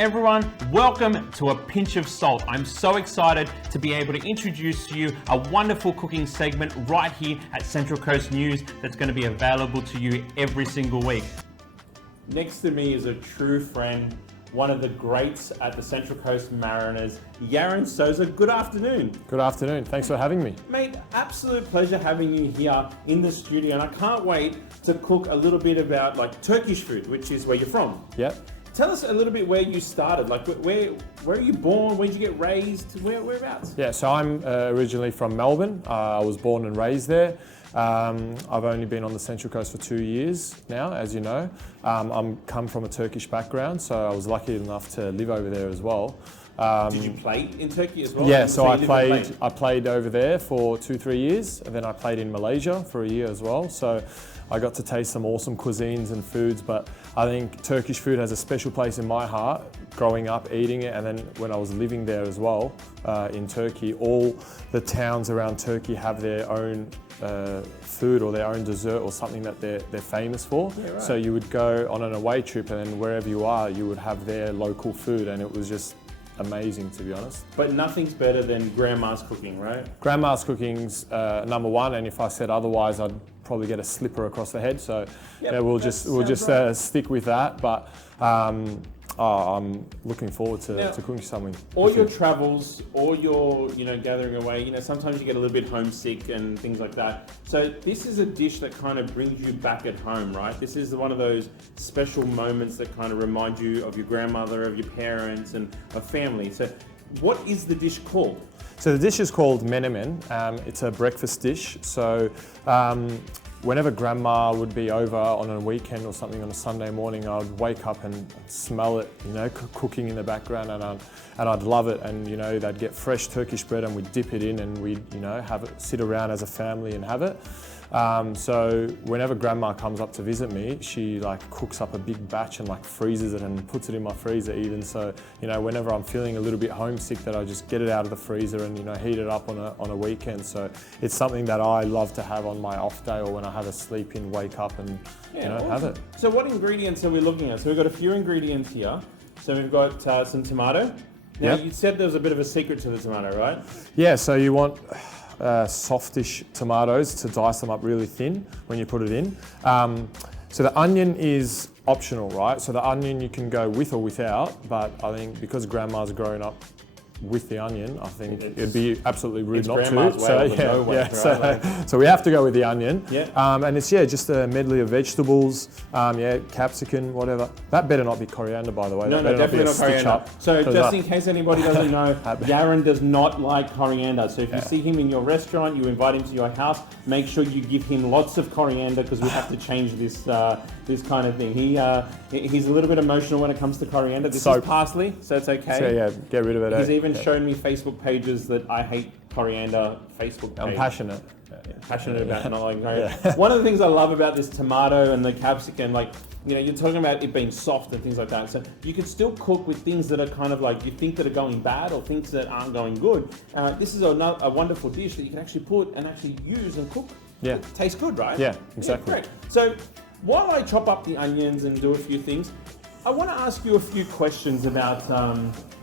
Everyone, welcome to A Pinch of Salt. I'm so excited to be able to introduce to you a wonderful cooking segment right here at Central Coast News that's going to be available to you every single week. Next to me is a true friend, one of the greats at the Central Coast Mariners, Yaren Sozer. Good afternoon. Good afternoon. Thanks for having me. Mate, absolute pleasure having you here in the studio, and I can't wait to cook a little bit about like Turkish food, which is where you're from. Yep. Tell us a little bit where you started, like where are you born, where did you get raised, whereabouts? Yeah, so I'm originally from Melbourne. I was born and raised there. I've only been on the Central Coast for 2 years now, as you know. I'm come from a Turkish background, so I was lucky enough to live over there as well. Did you play in Turkey as well? Yeah, so I played over there for 2-3 years, and then I played in Malaysia for a year as well. So I got to taste some awesome cuisines and foods, but I think Turkish food has a special place in my heart, growing up eating it, and then when I was living there as well, in Turkey, all the towns around Turkey have their own food or their own dessert or something that they're famous for. Yeah, right. So you would go on an away trip, and then wherever you are, you would have their local food, and it was just amazing, to be honest. But nothing's better than grandma's cooking, right? Grandma's cooking's number one, and if I said otherwise, I'd probably get a slipper across the head. So yep, yeah, we'll just right. Stick with that. But I'm looking forward to cooking something. All your travels, all your gathering away, sometimes you get a little bit homesick and things like that. So this is a dish that kind of brings you back at home, right? This is one of those special moments that kind of remind you of your grandmother, of your parents, and of family. So what is the dish called? So the dish is called menemen. It's a breakfast dish. So whenever grandma would be over on a weekend or something on a Sunday morning, I'd wake up and smell it, cooking in the background, and I'd love it. And they'd get fresh Turkish bread, and we'd dip it in, and we'd have it, sit around as a family and have it. So whenever grandma comes up to visit me, she cooks up a big batch and freezes it and puts it in my freezer even. So whenever I'm feeling a little bit homesick, that I just get it out of the freezer and heat it up on a weekend. So it's something that I love to have on my off day, or when I have a sleep in, wake up and awesome. Have it. So what ingredients are we looking at? So we've got a few ingredients here. So we've got some tomato. Now you said there was a bit of a secret to the tomato, right? Yeah, so you want softish tomatoes to dice them up really thin when you put it in. So the onion is optional, right? So the onion you can go with or without, but I think because grandma's grown up with the onion, I think it'd be absolutely rude not to. So we have to go with the onion. Yeah. And it's just a medley of vegetables, capsicum, whatever. That better not be coriander, by the way. No, definitely not coriander. So just in case anybody doesn't know, Yaren does not like coriander. So if you see him in your restaurant, you invite him to your house, make sure you give him lots of coriander, because we have to change this this kind of thing. He's a little bit emotional when it comes to coriander. This is parsley, so it's okay. So get rid of it. He's even shown me Facebook pages that I hate coriander Facebook page. I'm passionate. Passionate about not liking coriander. One of the things I love about this tomato and the capsicum, you're talking about it being soft and things like that. So you can still cook with things that are kind of you think that are going bad or things that aren't going good. This is a wonderful dish that you can actually put and actually use and cook. Yeah. It tastes good, right? Yeah, exactly. Yeah, great. So while I chop up the onions and do a few things, I want to ask you a few questions about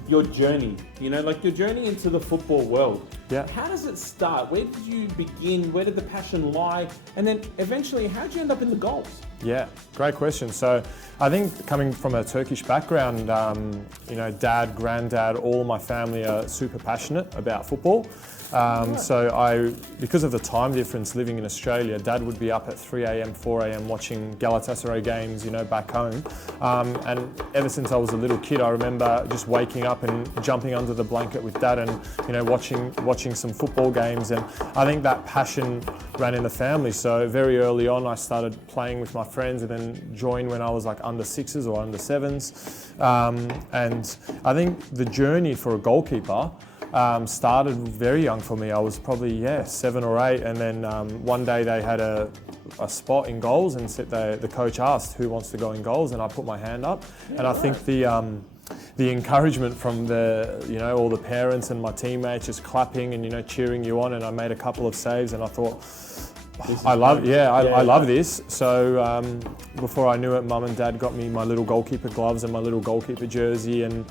your journey, your journey into the football world. Yeah. How does it start? Where did you begin? Where did the passion lie? And then eventually, how did you end up in the goals? Yeah, great question. So I think coming from a Turkish background, dad, granddad, all my family are super passionate about football. So because of the time difference living in Australia, Dad would be up at 3 a.m, 4 a.m. watching Galatasaray games, back home. And ever since I was a little kid, I remember just waking up and jumping under the blanket with Dad and, watching some football games. And I think that passion ran in the family. So very early on, I started playing with my friends, and then joined when I was under 6s or under 7s. And I think the journey for a goalkeeper started very young for me. I was probably 7 or 8, and then one day they had a spot in goals, and the coach asked who wants to go in goals, and I put my hand up. I think the encouragement from all the parents and my teammates just clapping and cheering you on, and I made a couple of saves, and I thought, I love this. So before I knew it, Mum and Dad got me my little goalkeeper gloves and my little goalkeeper jersey, and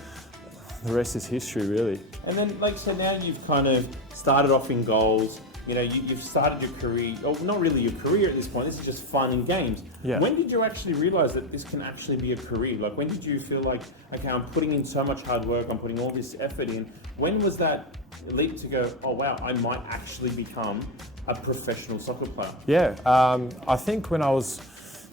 the rest is history, really. And then, like, so now you've kind of started off in goals. You know, you've started your career, or not really your career at this point. This is just fun and games. Yeah. When did you actually realize that this can actually be a career? Like, when did you feel like, okay, I'm putting in so much hard work, I'm putting all this effort in. When was that leap to go, oh wow, I might actually become a professional soccer player? Yeah, I think when I was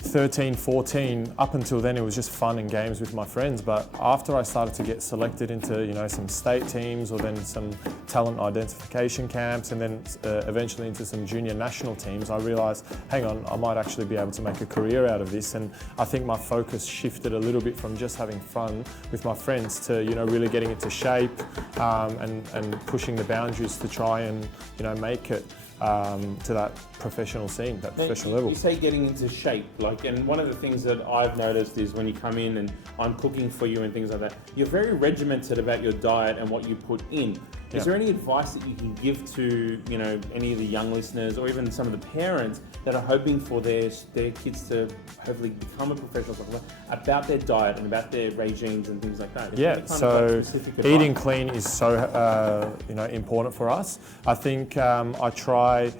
13, 14, up until then it was just fun and games with my friends. But after I started to get selected into, you know, some state teams, or then some talent identification camps, and then eventually into some junior national teams, I realized, hang on, I might actually be able to make a career out of this. And I think my focus shifted a little bit from just having fun with my friends to, you know, really getting into shape, and pushing the boundaries to try and, you know, make it to that professional scene, that professional level. You say getting into shape, like, and one of the things that I've noticed is when you come in and I'm cooking for you and things like that, you're very regimented about your diet and what you put in. Is there any advice that you can give to, you know, any of the young listeners, or even some of the parents that are hoping for their kids to hopefully become a professional soccer player, about their diet and about their regimes and things like that? Yeah, so eating clean is so you know, important for us. I think I try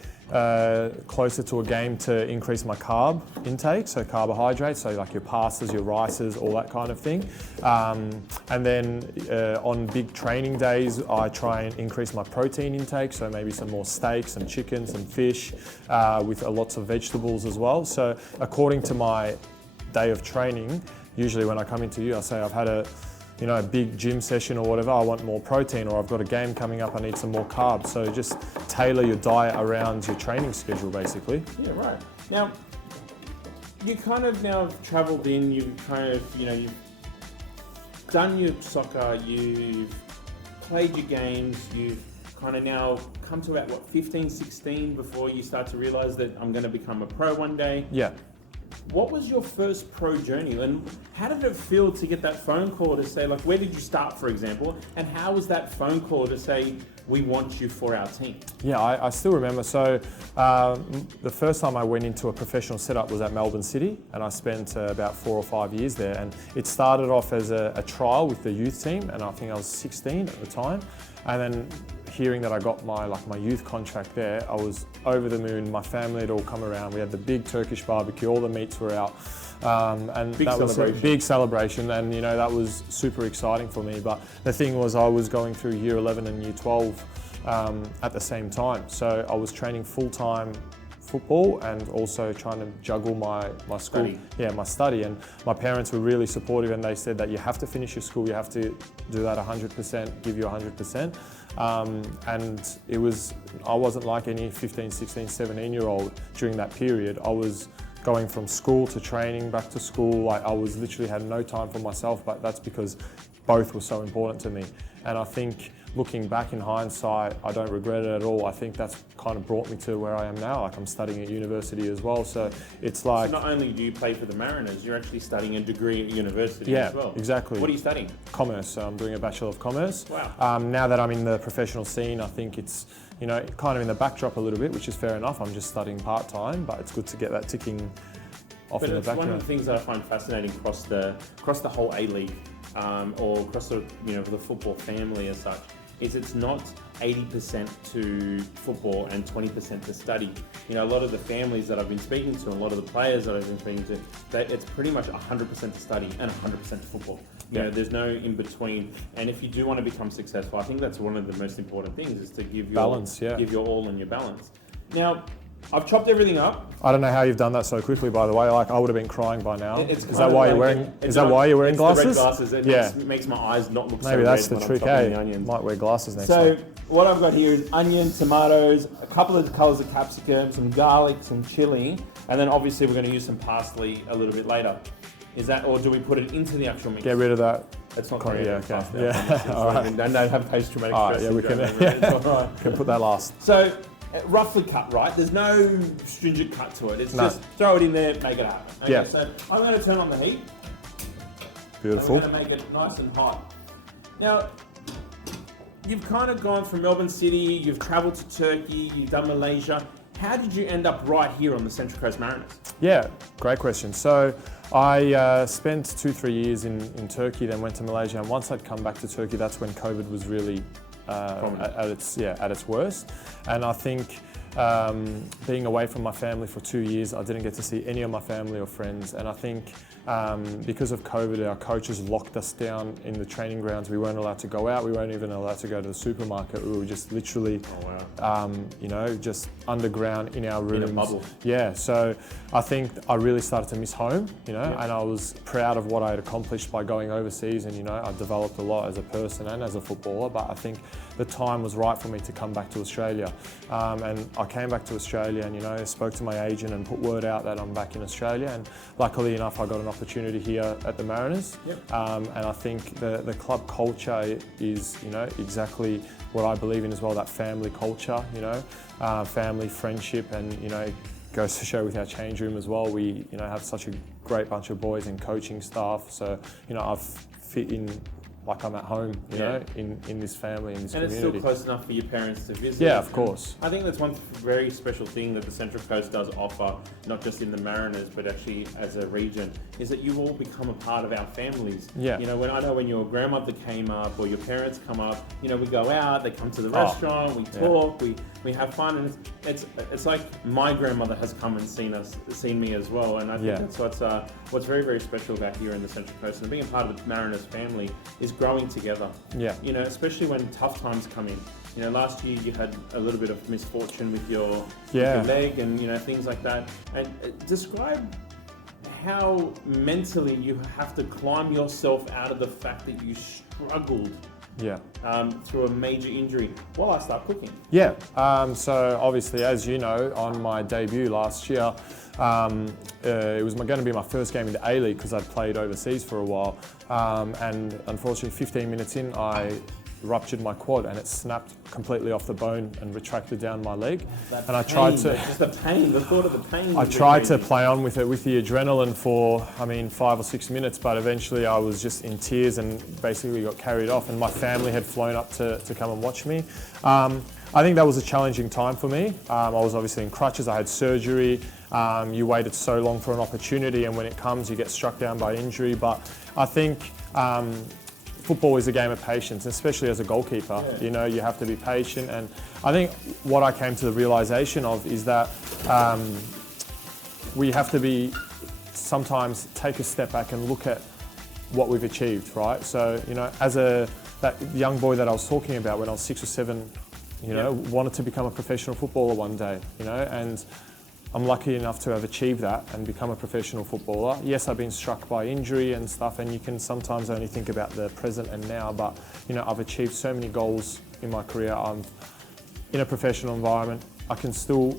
closer to a game to increase my carb intake, so carbohydrates, so like your pastas, your rices, all that kind of thing. And then on big training days, I try and increase my protein intake, so maybe some more steak, some chicken, some fish, with lots of vegetables as well. So according to my day of training, usually when I come into you, I say I've had a big gym session or whatever, I want more protein, or I've got a game coming up, I need some more carbs. So just tailor your diet around your training schedule, basically. Yeah, right. Now, you kind of now have travelled in, you've kind of, you know, you've done your soccer, you've played your games, you've kind of now come to about, 15, 16 before you start to realise that I'm going to become a pro one day. Yeah. What was your first pro journey, and how did it feel to get that phone call to say, like, where did you start, for example, and how was that phone call to say, we want you for our team? Yeah, I still remember. So the first time I went into a professional setup was at Melbourne City, and I spent about 4 or 5 years there. And it started off as a trial with the youth team, and I think I was 16 at the time. And then hearing that I got my youth contract there, I was over the moon. My family had all come around. We had the big Turkish barbecue, all the meats were out. And that was a big celebration, and, you know, that was super exciting for me. But the thing was, I was going through year 11 and year 12 at the same time. So I was training full-time football and also trying to juggle my school, my study. And my parents were really supportive, and they said that you have to finish your school, you have to do that 100%, give you 100%. And I wasn't like any 15, 16, 17-year-old during that period. I was going from school to training, back to school. I was literally had no time for myself, but that's because both were so important to me. And I think looking back in hindsight, I don't regret it at all. I think that's kind of brought me to where I am now. Like, I'm studying at university as well, so it's like... So not only do you play for the Mariners, you're actually studying a degree at university as well. Yeah, exactly. What are you studying? Commerce. So I'm doing a Bachelor of Commerce. Wow. Now that I'm in the professional scene, I think it's, you know, kind of in the backdrop a little bit, which is fair enough. I'm just studying part-time, but it's good to get that ticking off in the background. But it's one of the things that I find fascinating across the whole A-League, or across the football family as such, is it's not 80% to football and 20% to study. You know, a lot of the families that I've been speaking to, and a lot of the players that I've been speaking to, it's pretty much 100% to study and 100% to football. You know, there's no in between. And if you do want to become successful, I think that's one of the most important things, is to give your balance, give your all and your balance. Now, I've chopped everything up. I don't know how you've done that so quickly, by the way. Like, I would have been crying by now. Is that why you're wearing? Is that why you're wearing glasses? The red glasses. It makes my eyes not look so red. Maybe that's the trick. The might wear glasses next So time. what I've got here is onion, tomatoes, a couple of colours of capsicum, some garlic, some chili, and then obviously we're going to use some parsley a little bit later. Is that, or do we put it into the actual mix? Get rid of that. It's not okay. All right. Don't have post-traumatic stress. Yeah, we can. Can put that last. So, roughly cut, right? There's no stringent cut to it. It's just throw it in there, make it happen. Okay, yeah. So I'm going to turn on the heat. Beautiful. I'm going to make it nice and hot. Now, you've kind of gone from Melbourne City, you've travelled to Turkey, you've done Malaysia. how did you end up right here on the Central Coast Mariners? Yeah, great question. So I spent 2-3 years in Turkey, then went to Malaysia, and once I'd come back to Turkey, that's when COVID was really at its worst. And I think being away from my family for 2 years, I didn't get to see any of my family or friends. And I think because of COVID, our coaches locked us down in the training grounds. We weren't allowed to go out. We weren't even allowed to go to the supermarket. We were just literally, just underground in our rooms. In a bubble. Yeah, so I think I really started to miss home, and I was proud of what I had accomplished by going overseas, and I developed a lot as a person and as a footballer, but I think the time was right for me to come back to Australia. And I came back to Australia and, spoke to my agent and put word out that I'm back in Australia, and luckily enough, I got an opportunity here at the Mariners. Yep. And I think the club culture is, exactly what I believe in as well, that family culture, family, friendship, and, it goes to show with our change room as well. We, have such a great bunch of boys and coaching staff. So, I've fit in like I'm at home, in this family, in this community. And it's still close enough for your parents to visit. Yeah, of course. I think that's one very special thing that the Central Coast does offer, not just in the Mariners, but actually as a region, is that you all become a part of our families. Yeah. When your grandmother came up or your parents come up, we go out, they come to the restaurant, we talk, we have fun, and it's like my grandmother has come and seen me as well, and I think that's what's very, very special about here in the Central Coast, and being a part of the Mariners family is growing together. Yeah. Especially when tough times come in. Last year you had a little bit of misfortune with your leg and things like that. And describe how mentally you have to climb yourself out of the fact that you struggled through a major injury while I start cooking. Yeah, so obviously, as you know, on my debut last year, it was going to be my first game in the A-League because I'd played overseas for a while. And unfortunately, 15 minutes in, I ruptured my quad and it snapped completely off the bone and retracted down my leg. I tried to... Just the thought of the pain. I tried to play on with it, with the adrenaline for, 5 or 6 minutes, but eventually I was just in tears and basically got carried off, and my family had flown up to come and watch me. I think that was a challenging time for me. I was obviously in crutches, I had surgery. You waited so long for an opportunity, and when it comes, you get struck down by injury. But I think football is a game of patience, especially as a goalkeeper. Yeah. You have to be patient. And I think what I came to the realization of is that we have to sometimes take a step back and look at what we've achieved, right? So, as that young boy that I was talking about when I was 6 or 7, wanted to become a professional footballer one day, and I'm lucky enough to have achieved that and become a professional footballer. Yes, I've been struck by injury and stuff, and you can sometimes only think about the present and now, but I've achieved so many goals in my career. I'm in a professional environment. I can still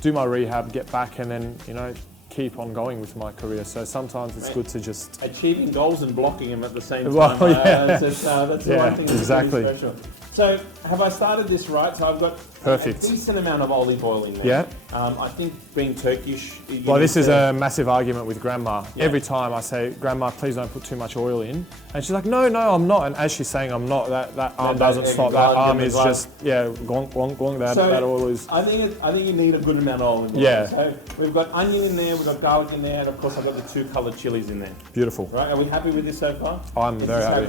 do my rehab, get back, and then, keep on going with my career. So sometimes it's good to just... Achieving goals and blocking them at the same time. Well, that's the one thing that's exactly. really special. So have I started this right? So I've got Perfect. A decent amount of olive oil in there. Yeah. I think being Turkish... Well, this is a massive argument with Grandma. Yeah. Every time I say, Grandma, please don't put too much oil in. And she's like, no, I'm not. And as she's saying, I'm not, that arm doesn't stop. That arm is just, glonk, glonk, glonk. That oil is... I think you need a good amount of olive oil. Yeah. So we've got onion in there, we've got garlic in there, and of course I've got the 2 coloured chilies in there. Beautiful. Right, are we happy with this so far? I'm very happy.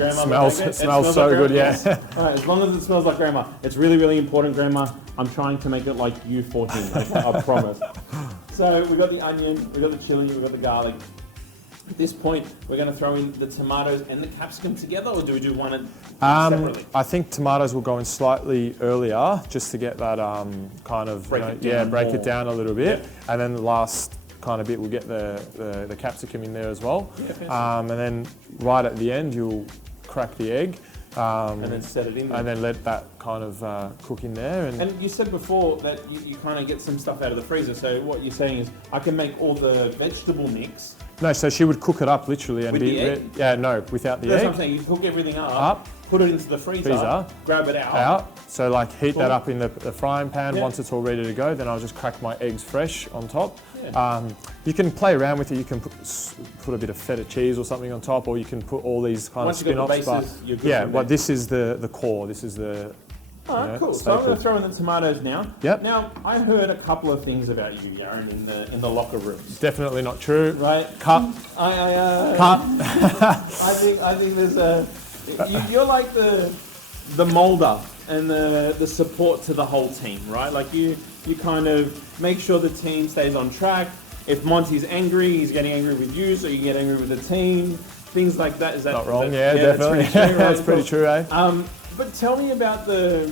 It smells so good, yeah. All right, as long as it smells like Grandma. It's really, really important, Grandma. I'm trying to make it like you 14, I promise. So we've got the onion, we've got the chili, we've got the garlic. At this point, we're going to throw in the tomatoes and the capsicum together, or do we do one separately? I think tomatoes will go in slightly earlier, just to get that kind of, break it down a little bit. Yep. And then the last kind of bit, we'll get the capsicum in there as well. Yeah, and then right at the end, you'll crack the egg. And then set it in there. And then let that kind of cook in there. And you said before that you kind of get some stuff out of the freezer. So what you're saying is I can make all the vegetable mix. No, so she would cook it up literally. And with the egg? Yeah, no, without the egg. That's what I'm saying. You cook everything up, put it into the freezer, grab it out. So like heat that up in the frying pan. Once it's all ready to go, then I'll just crack my eggs fresh on top. Yeah. You can play around with it. You can put a bit of feta cheese or something on top, or you can put all these kind of spin-offs. But this is the core. This is the All right, you know, cool. stay So I'm going put. to throw in the tomatoes now. Yep. Now, I heard a couple of things about you, Yaren, in the locker rooms. Definitely not true. Right. Cut. Cut. I think there's you're like the molder and the support to the whole team, right? Like you kind of make sure the team stays on track. If Monty's angry, he's getting angry with you, so you get angry with the team. Things like that. Is that Not wrong? That, Yeah, definitely. That's pretty true, right? That's pretty true, eh? But tell me about the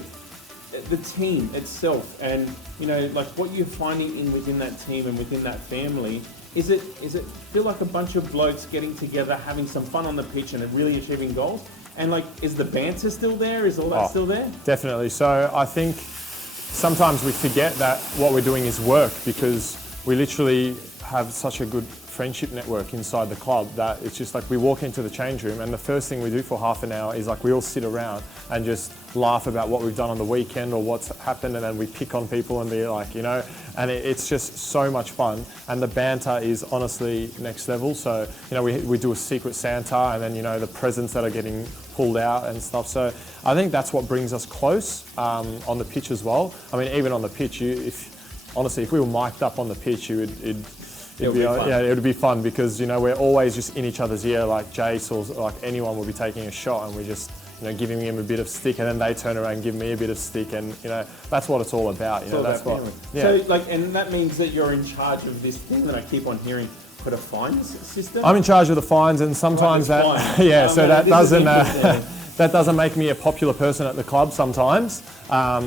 team itself, and like what you're finding within that team and within that family. Is it feel like a bunch of blokes getting together, having some fun on the pitch, and really achieving goals? And like, is the banter still there? Is all that still there? Definitely. So I think sometimes we forget that what we're doing is work, because we literally have such a good friendship network inside the club that it's just like we walk into the change room and the first thing we do for half an hour is like we all sit around and just laugh about what we've done on the weekend or what's happened, and then we pick on people and be like, and it's just so much fun, and the banter is honestly next level. So we do a secret Santa, and then the presents that are getting pulled out and stuff. So I think that's what brings us close on the pitch as well. I mean, even on the pitch, if we were mic'd up on the pitch, it would be fun, because we're always just in each other's ear. Like Jace or like anyone will be taking a shot, and we're just giving him a bit of stick, and then they turn around and give me a bit of stick, and that's what it's all about. That's what. Yeah. So and that means that you're in charge of this thing that I keep on hearing. Put a fines system. I'm in charge of the fines, and sometimes that that doesn't make me a popular person at the club sometimes.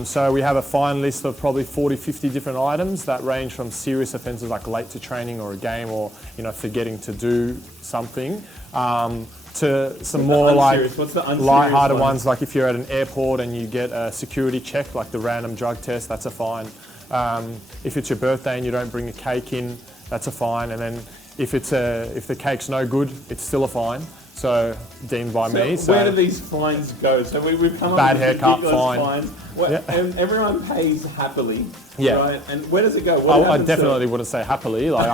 So we have a fine list of probably 40, 50 different items that range from serious offences like late to training or a game, or forgetting to do something, to some more like light-hearted ones, like if you're at an airport and you get a security check, like the random drug test, that's a fine. If it's your birthday and you don't bring a cake in, that's a fine. And then if the cake's no good, it's still a fine. So deemed by me. So where do these fines go? So we've come bad up with haircut fine. Fines. And everyone pays happily. Yeah. Right? And where does it go? I definitely wouldn't say happily. Like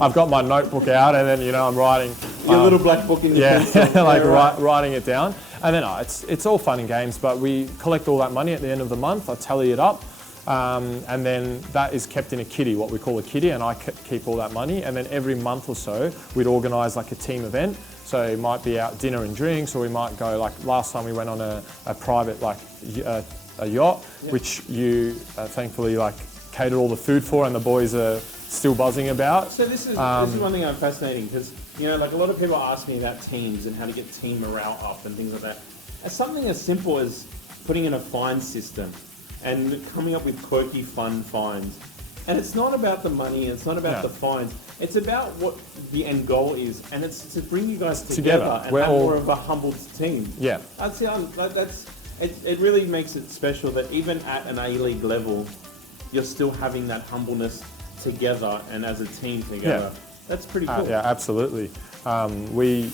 I've got my notebook out, and then I'm writing your little black book in your pencil. like writing it down. And then it's all fun and games, but we collect all that money at the end of the month. I tally it up. And then that is kept in a kitty, what we call a kitty, and I keep all that money. And then every month or so, we'd organise like a team event. So it might be out dinner and drinks, or we might go, like last time we went on a private a yacht, which you thankfully catered all the food for, and the boys are still buzzing about. So this is one thing I'm fascinating, because like a lot of people ask me about teams and how to get team morale up and things like that. As something as simple as putting in a fine system and coming up with quirky, fun fines. And it's not about the money, it's not about the fines. It's about what the end goal is, and it's to bring you guys together and have more of a humbled team. Yeah. It really makes it special that even at an A-League level, you're still having that humbleness together and as a team together. Yeah. That's pretty cool. Yeah, absolutely. We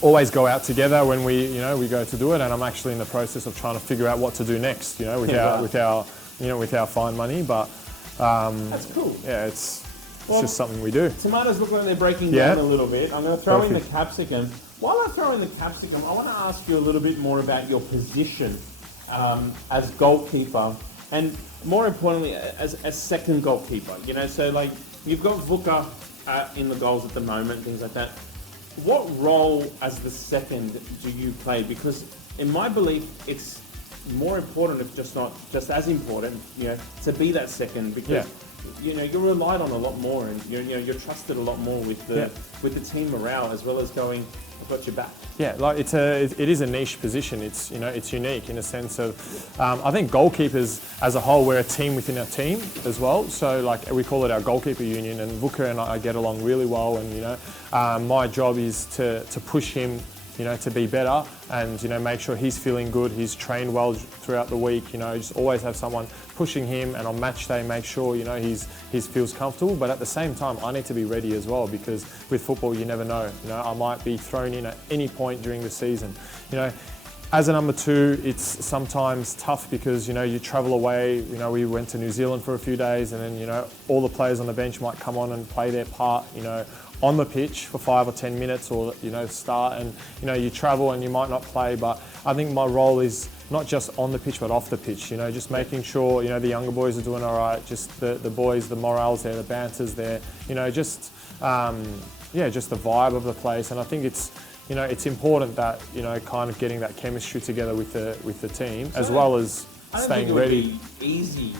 always go out together when we go to do it, and I'm actually in the process of trying to figure out what to do next, with our fine money. But that's cool. Yeah, it's just something we do. Tomatoes look like they're breaking down a little bit. I'm going to throw in the capsicum. While I throw in the capsicum, I want to ask you a little bit more about your position as goalkeeper, and more importantly, as second goalkeeper. So like you've got Vuka in the goals at the moment, things like that. What role as the second do you play? Because in my belief, it's more important, if not just as important, to be that second, because you're relied on a lot more, and you're trusted a lot more with the team morale, as well as going, I've got your back. Yeah, like it is a niche position. It's it's unique in a sense of I think goalkeepers as a whole, we're a team within our team as well. So like we call it our goalkeeper union, and Vuka and I get along really well, and my job is to push him to be better, and make sure he's feeling good, he's trained well throughout the week, just always have someone pushing him, and on match day make sure he feels comfortable. But at the same time, I need to be ready as well, because with football you never know. I might be thrown in at any point during the season. As a number two, it's sometimes tough because you travel away. We went to New Zealand for a few days, and then all the players on the bench might come on and play their part. on the pitch for 5 or 10 minutes, or start, and you travel and you might not play. But I think my role is not just on the pitch but off the pitch. Just making sure the younger boys are doing all right. Just the boys, the morale's there, the banter's there. Just the vibe of the place. And I think it's important that kind of getting that chemistry together with the team, as well as staying ready. It would be easy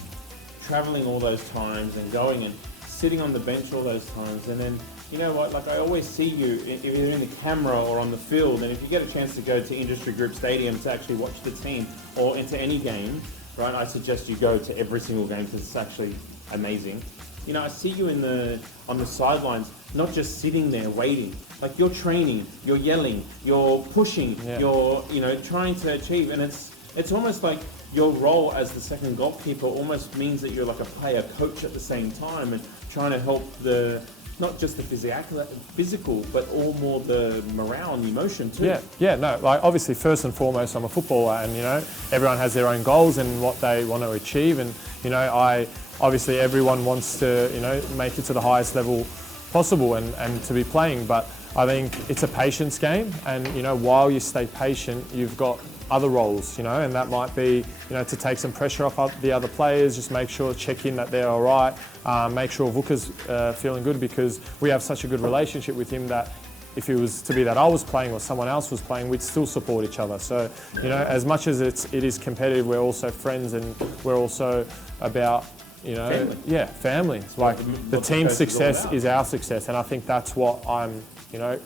traveling all those times and going and sitting on the bench all those times, and then like I always see you if you're in the camera or on the field, and if you get a chance to go to Industry Group Stadium to actually watch the team or into any game, right? I suggest you go to every single game because it's actually amazing. I see you on the sidelines, not just sitting there waiting. Like you're training, you're yelling, you're pushing, you're trying to achieve, and it's almost like your role as the second goalkeeper almost means that you're like a player coach at the same time, and trying to help not just the physical, but all more the morale and the emotion too. No, like obviously first and foremost, I'm a footballer, and everyone has their own goals and what they want to achieve, and obviously everyone wants to make it to the highest level possible and to be playing, but I think it's a patience game, and while you stay patient, you've got other roles, and that might be, to take some pressure off the other players, just make sure, check in that they're all right, make sure Vuka's feeling good, because we have such a good relationship with him that if it was to be that I was playing or someone else was playing, we'd still support each other. So, as much as it is competitive, we're also friends, and we're also about, family. Like the team's success is our success, and I think that's what I'm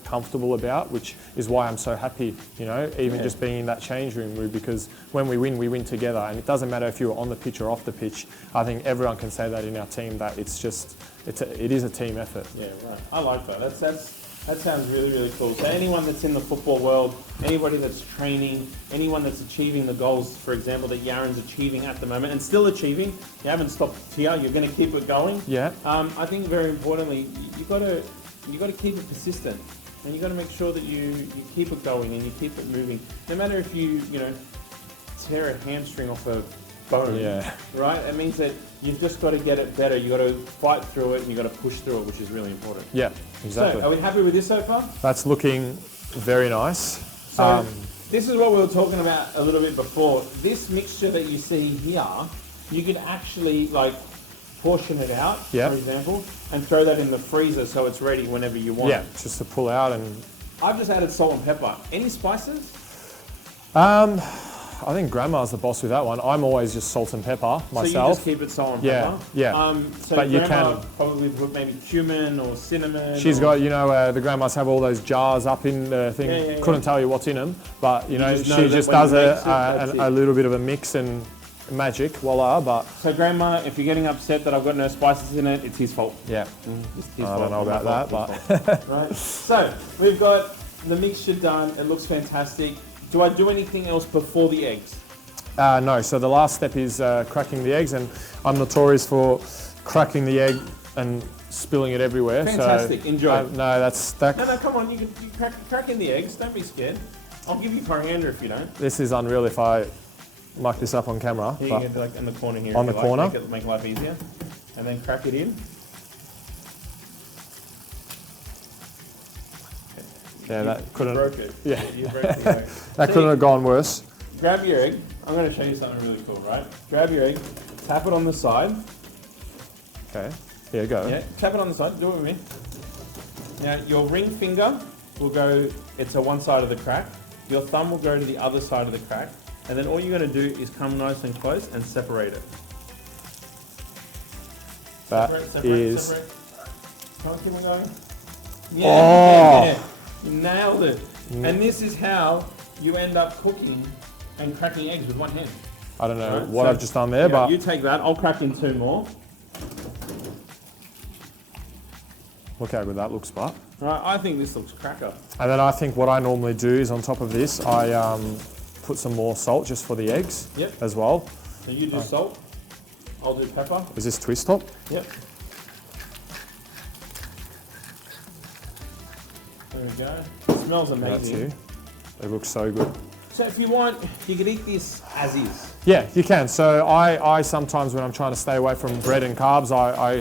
comfortable about, which is why I'm so happy, even just being in that change room, because when we win together, and it doesn't matter if you're on the pitch or off the pitch. I think everyone can say that in our team, that it is a team effort. Yeah, right. I like that. That sounds really, really cool. So anyone that's in the football world, anybody that's training, anyone that's achieving the goals, for example, that Yaren's achieving at the moment and still achieving, you haven't stopped here, you're going to keep it going. Yeah. I think very importantly, you got to keep it persistent, and you got to make sure that you keep it going and you keep it moving. No matter if you tear a hamstring off a bone, right? It means that you've just got to get it better. You got to fight through it, and you got to push through it, which is really important. Yeah, exactly. So, are we happy with this so far? That's looking very nice. So, this is what we were talking about a little bit before. This mixture that you see here, you could actually portion it out, for example, and throw that in the freezer so it's ready whenever you want. Yeah, just to pull out. And I've just added salt and pepper. Any spices? I think Grandma's the boss with that one. I'm always just salt and pepper myself. So you just keep it salt and pepper? Yeah. So but Grandma you can probably put maybe cumin or cinnamon. She's got, the grandmas have all those jars up in the thing. Couldn't tell you what's in them, but she just does a little bit of a mix and magic, voila. But so Grandma, if you're getting upset that I've got no spices in it, it's his fault. Yeah. It's his I don't know about that, but right. So we've got the mixture done. It looks fantastic. Do I do anything else before the eggs? No, so the last step is cracking the eggs, and I'm notorious for cracking the egg and spilling it everywhere. Fantastic, so, enjoy. No, No, come on, you crack in the eggs, don't be scared. I'll give you coriander if you don't. This is unreal if I mic this up on camera. Here you get in the corner here. On the corner? Make life easier. And then crack it in. Yeah, that couldn't. You broke it. Yeah. You broke the egg. That couldn't have gone worse. Grab your egg. I'm going to show you something really cool, right? Grab your egg, tap it on the side. Okay, here, go. Yeah, tap it on the side. Do it with me. Now, your ring finger will go to one side of the crack. Your thumb will go to the other side of the crack. And then all you're going to do is come nice and close and separate it. Separate. Come on, keep on going. Yeah, you nailed it. And this is how you end up cooking and cracking eggs with one hand. I don't know what I've just done there, but you take that. I'll crack in two more. Look how good that looks, but. Right, I think this looks cracker. And then I think what I normally do is on top of this, I put some more salt just for the eggs as well. So you do salt, I'll do pepper. Is this twist top? Yep. There we go. It smells amazing. It looks so good. So if you want, you could eat this as is. Yeah, you can. So I sometimes when I'm trying to stay away from bread and carbs, I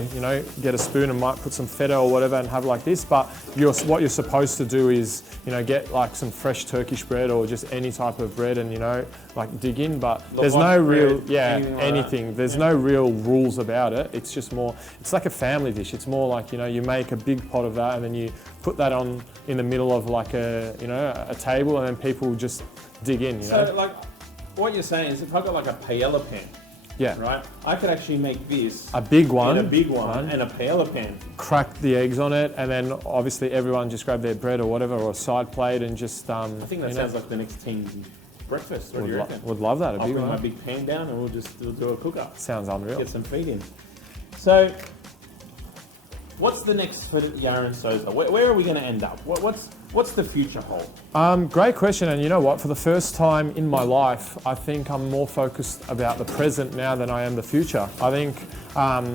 get a spoon and might put some feta or whatever and have like this. But what you're supposed to do is, get like some fresh Turkish bread or just any type of bread and, like dig in. But there's no real, anything. There's no real rules about it. It's just more, it's like a family dish. It's more like, you make a big pot of that and then you put that on in the middle of like a table and then people just dig in, So like, what you're saying is if I got like a paella pan, right, I could actually make this a big one, and a paella pan. Crack the eggs on it, and then obviously everyone just grab their bread or whatever or a side plate and just. I think that sounds like the next team's breakfast. What do you reckon? Would love that. I'll bring my big pan down and we'll do a cook up. Sounds unreal. Get some feed in. So, what's the next for Yaren Sozer? Where are we going to end up? What's the future hold? Great question, and you know what? For the first time in my life, I think I'm more focused about the present now than I am the future. I think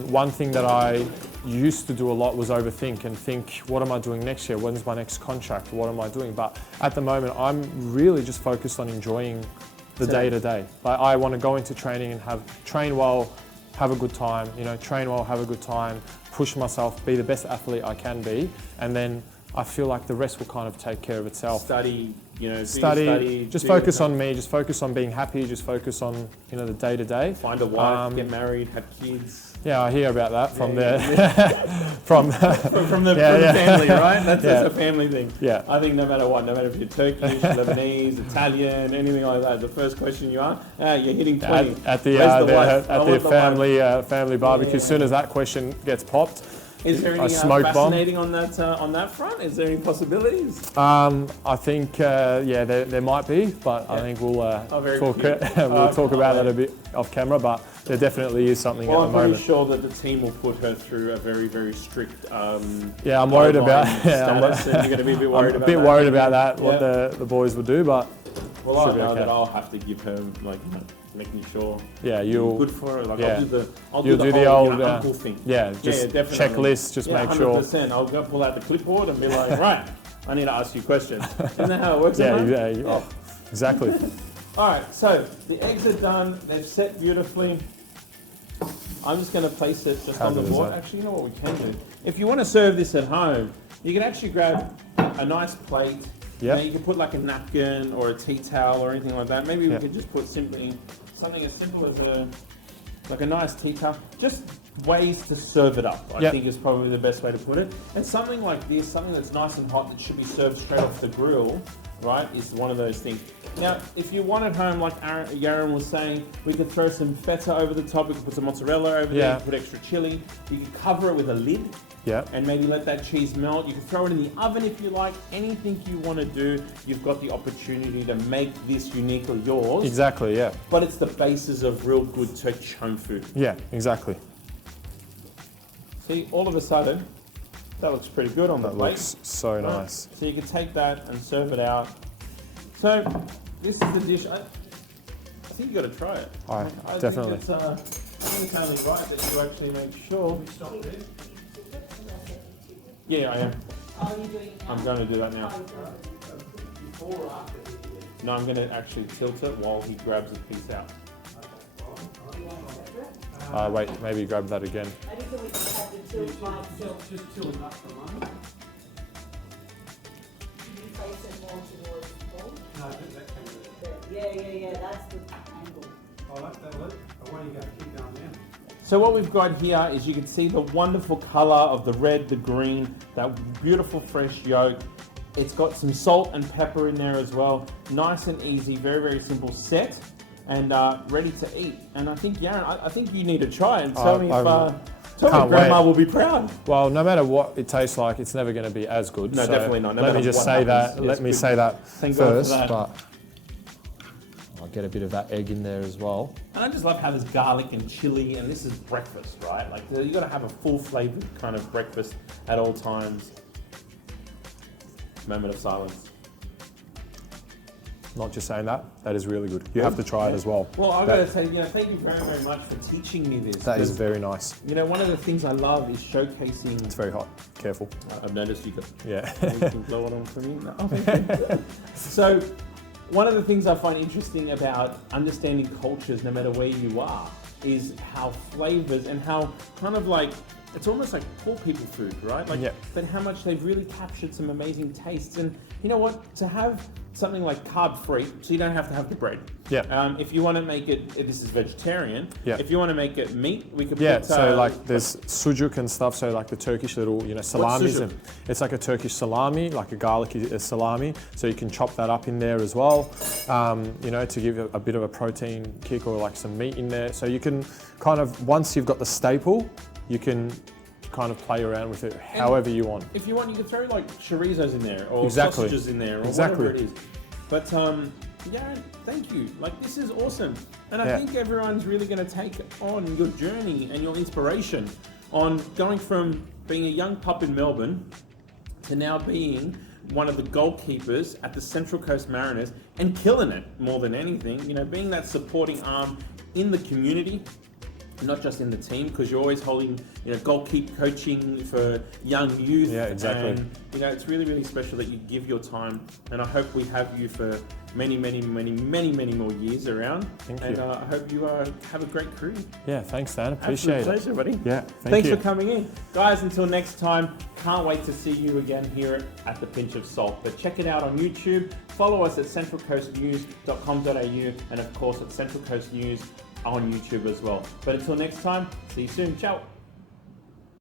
one thing that I used to do a lot was overthink and think, what am I doing next year? When's my next contract? What am I doing? But at the moment, I'm really just focused on enjoying the day to day. Like, I want to go into training and train well, have a good time. Train well, have a good time, push myself, be the best athlete I can be, and then I feel like the rest will kind of take care of itself. Study, just focus on me, just focus on being happy, just focus on, the day to day. Find a wife, get married, have kids. Yeah, I hear about that from from the family, right? That's a family thing. Yeah. I think no matter what, no matter if you're Turkish, Lebanese, Italian, anything like that, the first question you ask, you're hitting 20. At the family barbecue, as soon as that question gets popped, is there any fascinating on that front? Is there any possibilities? I think there might be, but I think we'll talk about that a bit off camera. But there definitely is something at the moment. I'm pretty sure that the team will put her through a very, very strict. I'm worried about. Status, and you're going to be a bit worried about that. I'm a bit worried about that. What the boys will do, but I know that I'll have to give her making sure. Yeah, you'll good for her. I'll do the whole, old uncle thing. Just checklist. Just make 100%. Sure. I'll go pull out the clipboard and be like, right, I need to ask you questions. Isn't that how it works? Yeah. Exactly. All right, so the eggs are done. They've set beautifully. I'm just going to place it just on the board. Actually, you know what we can do? If you want to serve this at home, you can actually grab a nice plate. Yeah. You can put like a napkin or a tea towel or anything like that. Maybe we could just put something as simple as a nice teacup. Just ways to serve it up, I think is probably the best way to put it. And something like this, something that's nice and hot that should be served straight off the grill, right, is one of those things. Now, if you want at home, like Yaren was saying, we could throw some feta over the top, we could put some mozzarella over there, put extra chili. You could cover it with a lid. And maybe let that cheese melt. You can throw it in the oven if you like. Anything you want to do, you've got the opportunity to make this uniquely yours. Exactly, yeah. But it's the basis of real good Turkish home food. Yeah, exactly. See, all of a sudden, that looks pretty good on the plate. That looks so nice. So you can take that and serve it out. So this is the dish. I think you got to try it. I definitely. I think it's only right that you actually make sure. Yeah, I am. Are you doing it now? I'm going to do that now. Before or after? No, I'm going to actually tilt it while he grabs a piece out. Wait, maybe grab that again. Maybe can we just have the tilt? Just tilt it up for a moment. Can you face it more towards Paul? No, that can do it. Yeah, that's the angle. I like that look. Away you go, keep going now. So what we've got here is you can see the wonderful colour of the red, the green, that beautiful fresh yolk. It's got some salt and pepper in there as well. Nice and easy, very, very simple set and ready to eat. And I think, Yaren, I think you need to try it and tell me if Grandma will be proud. Well, no matter what it tastes like, it's never going to be as good. No, definitely not. Let me just say that. Let me say that first. But I'll get a bit of that egg in there as well. And I just love how there's garlic and chili, and this is breakfast, right? Like, you got to have a full flavoured kind of breakfast at all times. Moment of silence. Not just saying that, that is really good. You have to try it as well. Well, I've got to say, thank you very, very much for teaching me this. That is very nice. One of the things I love is showcasing. It's very hot. Careful. I've noticed you got. Yeah. You can blow it on for me. No. So, one of the things I find interesting about understanding cultures, no matter where you are, is how flavors and how kind of like, it's almost like poor people food, right? Like, Yeah. but how much they've really captured some amazing tastes. And you know what? To have something like carb-free, so you don't have to have the bread. Yeah. If you want to make it, this is vegetarian. Yeah. If you want to make it meat, we could Yeah, put... so like there's sucuk and stuff, so like the Turkish little, salamis. sucuk? And it's like a Turkish salami, like a garlic salami. So you can chop that up in there as well, to give a bit of a protein kick, or like some meat in there. So you can kind of, once you've got the staple, you can kind of play around with it however you want. If you want, you can throw like chorizos in there, or Exactly. sausages in there, or Exactly. whatever it is. But Yaren, thank you. Like, this is awesome. And I Yeah. think everyone's really going to take on your journey and your inspiration on going from being a young pup in Melbourne to now being one of the goalkeepers at the Central Coast Mariners and killing it more than anything. Being that supporting arm in the community, not just in the team, because you're always holding, goalkeeper coaching for young youth. Yeah, exactly. And, it's really, really special that you give your time. And I hope we have you for many, many, many, many, many more years around. Thank and you. I hope you have a great career. Yeah, thanks, Dan. Absolute Appreciate it. pleasure, buddy. Yeah, Thanks you. for coming in. Guys, until next time, can't wait to see you again here at The Pinch of Salt. But check it out on YouTube. Follow us at centralcoastnews.com.au, and of course at Central Coast News on YouTube as well. But until next time, see you soon. Ciao.